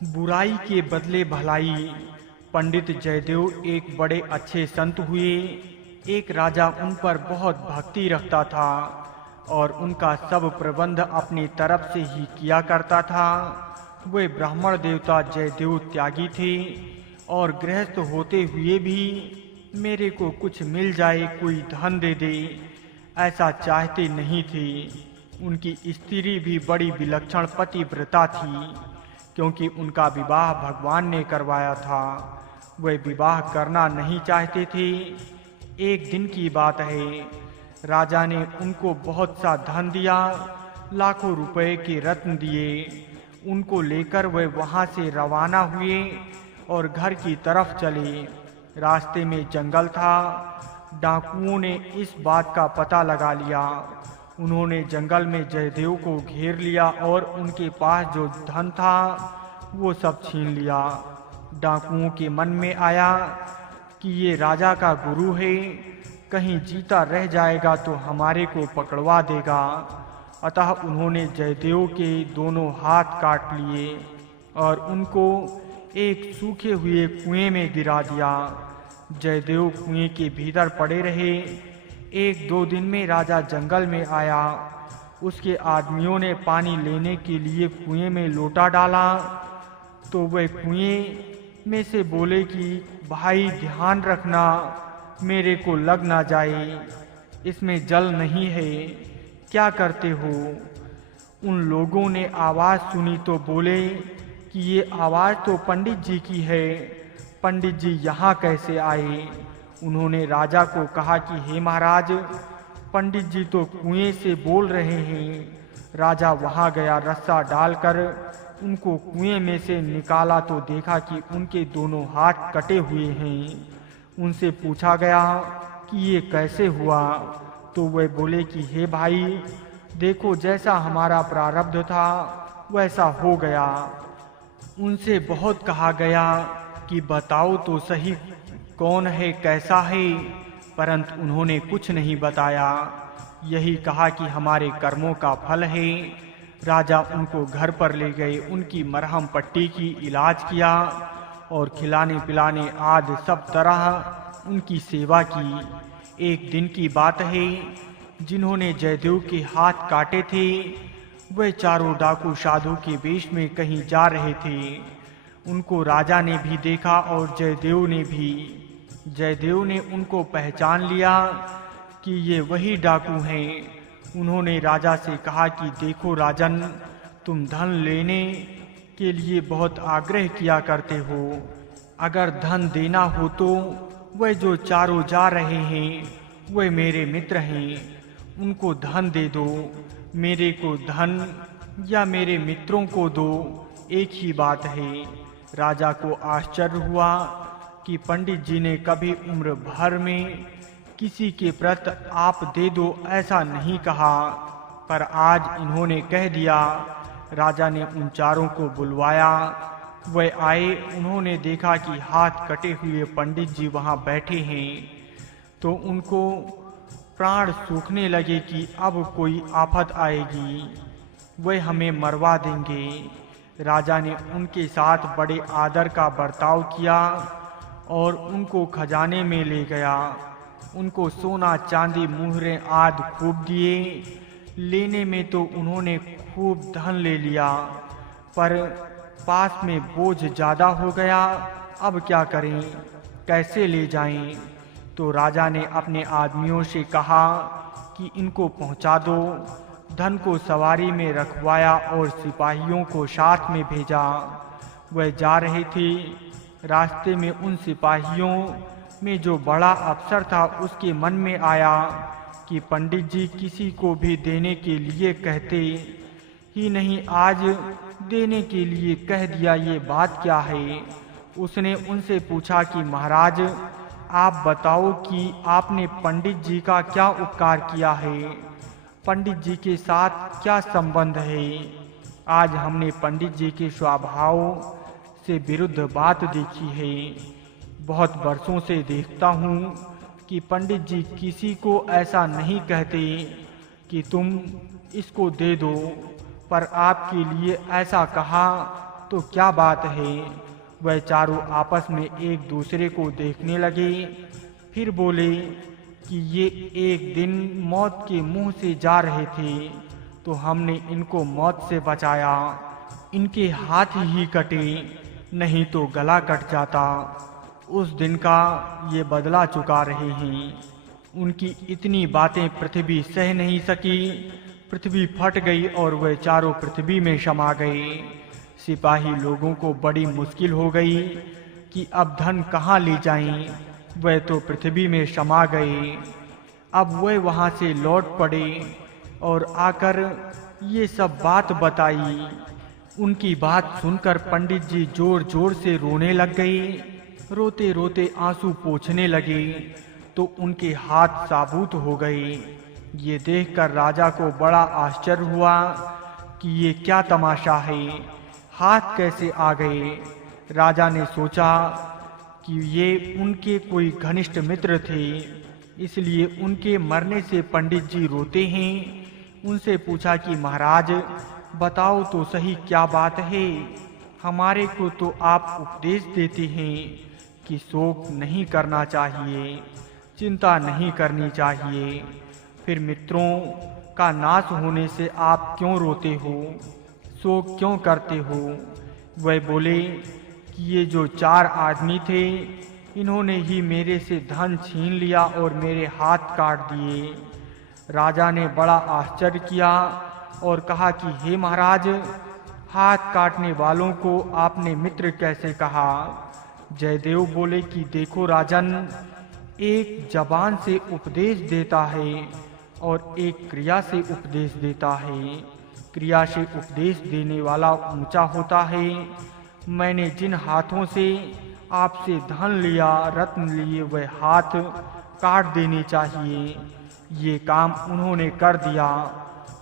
बुराई के बदले भलाई। पंडित जयदेव एक बड़े अच्छे संत हुए। एक राजा उन पर बहुत भक्ति रखता था और उनका सब प्रबंध अपनी तरफ से ही किया करता था। वे ब्राह्मण देवता जयदेव त्यागी थे और गृहस्थ होते हुए भी मेरे को कुछ मिल जाए, कोई धन दे दे, ऐसा चाहते नहीं थे। उनकी स्त्री भी बड़ी विलक्षण पतिव्रता थी, क्योंकि उनका विवाह भगवान ने करवाया था। वे विवाह करना नहीं चाहते थे। एक दिन की बात है, राजा ने उनको बहुत सा धन दिया, लाखों रुपए के रत्न दिए। उनको लेकर वे वहां से रवाना हुए और घर की तरफ चले। रास्ते में जंगल था। डाकुओं ने इस बात का पता लगा लिया। उन्होंने जंगल में जयदेव को घेर लिया और उनके पास जो धन था वो सब छीन लिया। डाकुओं के मन में आया कि ये राजा का गुरु है, कहीं जीता रह जाएगा तो हमारे को पकड़वा देगा। अतः उन्होंने जयदेव के दोनों हाथ काट लिए और उनको एक सूखे हुए कुएं में गिरा दिया। जयदेव कुएं के भीतर पड़े रहे। एक दो दिन में राजा जंगल में आया। उसके आदमियों ने पानी लेने के लिए कुएं में लोटा डाला तो वे कुएं में से बोले कि भाई ध्यान रखना, मेरे को लग ना जाए, इसमें जल नहीं है, क्या करते हो? उन लोगों ने आवाज़ सुनी तो बोले कि ये आवाज़ तो पंडित जी की है, पंडित जी यहाँ कैसे आए? उन्होंने राजा को कहा कि हे महाराज, पंडित जी तो कुएं से बोल रहे हैं। राजा वहां गया, रस्सा डालकर उनको कुएं में से निकाला तो देखा कि उनके दोनों हाथ कटे हुए हैं। उनसे पूछा गया कि ये कैसे हुआ? तो वे बोले कि हे भाई, देखो जैसा हमारा प्रारब्ध था वैसा हो गया। उनसे बहुत कहा गया कि बताओ तो सही कौन है, कैसा है, परंतु उन्होंने कुछ नहीं बताया। यही कहा कि हमारे कर्मों का फल है। राजा उनको घर पर ले गए, उनकी मरहम पट्टी की, इलाज किया और खिलाने पिलाने आदि सब तरह उनकी सेवा की। एक दिन की बात है, जिन्होंने जयदेव के हाथ काटे थे वे चारों डाकू साधु के वेश में कहीं जा रहे थे। उनको राजा ने भी देखा और जयदेव ने भी। जयदेव ने उनको पहचान लिया कि ये वही डाकू हैं। उन्होंने राजा से कहा कि देखो राजन, तुम धन लेने के लिए बहुत आग्रह किया करते हो। अगर धन देना हो तो वे जो चारों जा रहे हैं वे मेरे मित्र हैं, उनको धन दे दो। मेरे को धन या मेरे मित्रों को दो, एक ही बात है। राजा को आश्चर्य हुआ कि पंडित जी ने कभी उम्र भर में किसी के प्रति आप दे दो ऐसा नहीं कहा, पर आज इन्होंने कह दिया। राजा ने उन चारों को बुलवाया। वे आए। उन्होंने देखा कि हाथ कटे हुए पंडित जी वहां बैठे हैं, तो उनको प्राण सूखने लगे कि अब कोई आफत आएगी, वे हमें मरवा देंगे। राजा ने उनके साथ बड़े आदर का बर्ताव किया और उनको खजाने में ले गया। उनको सोना चांदी मुहरें आदि खूब दिए। लेने में तो उन्होंने खूब धन ले लिया, पर पास में बोझ ज्यादा हो गया। अब क्या करें, कैसे ले जाएं? तो राजा ने अपने आदमियों से कहा कि इनको पहुंचा दो। धन को सवारी में रखवाया और सिपाहियों को साथ में भेजा। वह जा रहे थे। रास्ते में उन सिपाहियों में जो बड़ा अफसर था उसके मन में आया कि पंडित जी किसी को भी देने के लिए कहते ही नहीं, आज देने के लिए कह दिया, ये बात क्या है? उसने उनसे पूछा कि महाराज, आप बताओ कि आपने पंडित जी का क्या उपकार किया है? पंडित जी के साथ क्या संबंध है? आज हमने पंडित जी के स्वभाव से विरुद्ध बात देखी है। बहुत वर्षों से देखता हूँ कि पंडित जी किसी को ऐसा नहीं कहते कि तुम इसको दे दो, पर आपके लिए ऐसा कहा तो क्या बात है। वह चारों आपस में एक दूसरे को देखने लगे। फिर बोले कि ये एक दिन मौत के मुंह से जा रहे थे तो हमने इनको मौत से बचाया। इनके हाथ ही कटे, नहीं तो गला कट जाता। उस दिन का ये बदला चुका रहे हैं। उनकी इतनी बातें पृथ्वी सह नहीं सकी। पृथ्वी फट गई और वह चारों पृथ्वी में समा गए। सिपाही लोगों को बड़ी मुश्किल हो गई कि अब धन कहाँ ले जाएं। वह तो पृथ्वी में समा गए। अब वह वहां से लौट पड़े और आकर ये सब बात बताई। उनकी बात सुनकर पंडित जी जोर जोर से रोने लग गए। रोते रोते आंसू पोंछने लगे तो उनके हाथ साबुत हो गए। ये देखकर राजा को बड़ा आश्चर्य हुआ कि ये क्या तमाशा है, हाथ कैसे आ गए। राजा ने सोचा कि ये उनके कोई घनिष्ठ मित्र थे, इसलिए उनके मरने से पंडित जी रोते हैं। उनसे पूछा कि महाराज बताओ तो सही क्या बात है। हमारे को तो आप उपदेश देते हैं कि शोक नहीं करना चाहिए, चिंता नहीं करनी चाहिए। फिर मित्रों का नाश होने से आप क्यों रोते हो, शोक क्यों करते हो। वह बोले कि ये जो 4 आदमी थे इन्होंने ही मेरे से धन छीन लिया और मेरे हाथ काट दिए। राजा ने बड़ा आश्चर्य किया और कहा कि हे महाराज, हाथ काटने वालों को आपने मित्र कैसे कहा। जयदेव बोले कि देखो राजन, एक जबान से उपदेश देता है और एक क्रिया से उपदेश देता है। क्रिया से उपदेश देने वाला ऊंचा होता है। मैंने जिन हाथों से आपसे धन लिया, रत्न लिए, वह हाथ काट देने चाहिए। ये काम उन्होंने कर दिया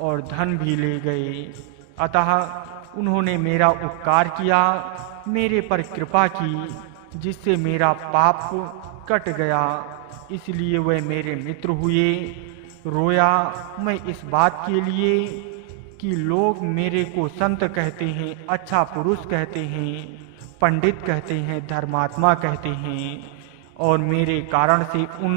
और धन भी ले गए। अतः उन्होंने मेरा उपकार किया, मेरे पर कृपा की, जिससे मेरा पाप कट गया, इसलिए वह मेरे मित्र हुए। रोया मैं इस बात के लिए कि लोग मेरे को संत कहते हैं, अच्छा पुरुष कहते हैं, पंडित कहते हैं, धर्मात्मा कहते हैं, और मेरे कारण से उन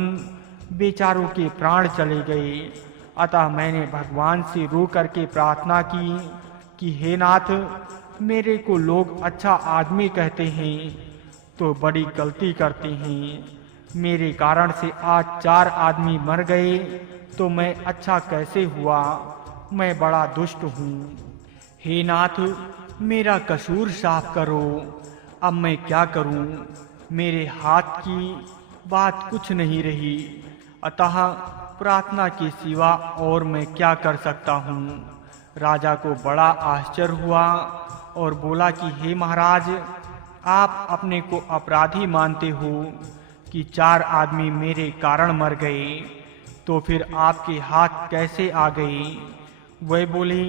बेचारों के प्राण चले गए। अतः मैंने भगवान से रो करके प्रार्थना की कि हे नाथ, मेरे को लोग अच्छा आदमी कहते हैं तो बड़ी गलती करते हैं। मेरे कारण से आज 4 आदमी मर गए तो मैं अच्छा कैसे हुआ। मैं बड़ा दुष्ट हूँ। हे नाथ, मेरा कसूर साफ करो। अब मैं क्या करूँ, मेरे हाथ की बात कुछ नहीं रही। अतः प्रार्थना के सिवा और मैं क्या कर सकता हूँ। राजा को बड़ा आश्चर्य हुआ और बोला कि हे महाराज, आप अपने को अपराधी मानते हो कि 4 आदमी मेरे कारण मर गए, तो फिर आपके हाथ कैसे आ गए। वह बोले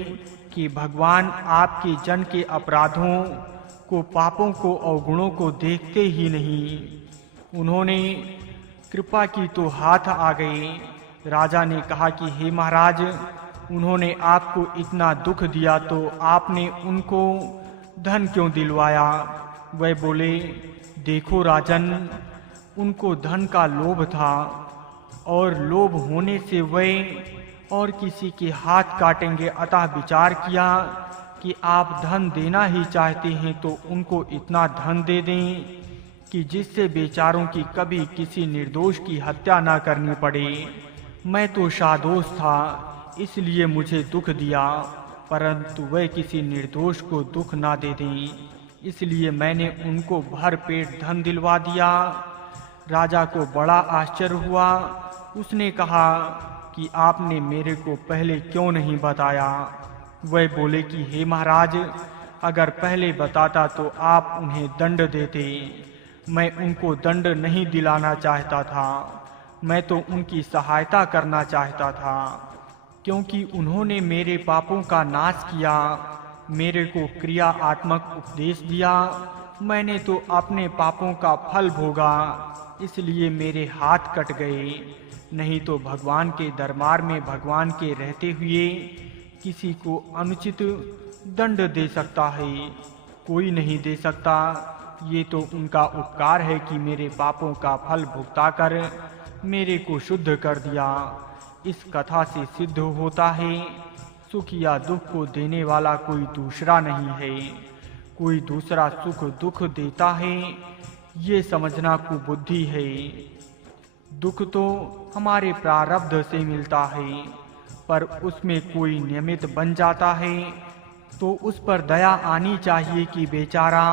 कि भगवान आपके जन के अपराधों को, पापों को, अवगुणों को देखते ही नहीं। उन्होंने कृपा की तो हाथ आ गए। राजा ने कहा कि हे महाराज, उन्होंने आपको इतना दुख दिया तो आपने उनको धन क्यों दिलवाया। वह बोले देखो राजन, उनको धन का लोभ था और लोभ होने से वह और किसी के हाथ काटेंगे। अतः विचार किया कि आप धन देना ही चाहते हैं तो उनको इतना धन दे दें कि जिससे बेचारों की कभी किसी निर्दोष की हत्या ना करनी पड़े। मैं तो शादोष था, इसलिए मुझे दुख दिया, परंतु वह किसी निर्दोष को दुख ना दे दें, इसलिए मैंने उनको भर पेट धन दिलवा दिया। राजा को बड़ा आश्चर्य हुआ। उसने कहा कि आपने मेरे को पहले क्यों नहीं बताया। वह बोले कि हे महाराज, अगर पहले बताता तो आप उन्हें दंड देते। मैं उनको दंड नहीं दिलाना चाहता था, मैं तो उनकी सहायता करना चाहता था, क्योंकि उन्होंने मेरे पापों का नाश किया, मेरे को क्रियात्मक उपदेश दिया। मैंने तो अपने पापों का फल भोगा, इसलिए मेरे हाथ कट गए। नहीं तो भगवान के दरबार में भगवान के रहते हुए किसी को अनुचित दंड दे सकता है। कोई नहीं दे सकता। ये तो उनका उपकार है कि मेरे पापों का फल भुगताकर मेरे को शुद्ध कर दिया। इस कथा से सिद्ध होता है सुख या दुख को देने वाला कोई दूसरा नहीं है। कोई दूसरा सुख दुख देता है, ये समझना कुबुद्धि है। दुख तो हमारे प्रारब्ध से मिलता है, पर उसमें कोई नियमित बन जाता है तो उस पर दया आनी चाहिए कि बेचारा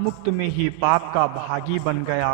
मुक्त में ही पाप का भागी बन गया।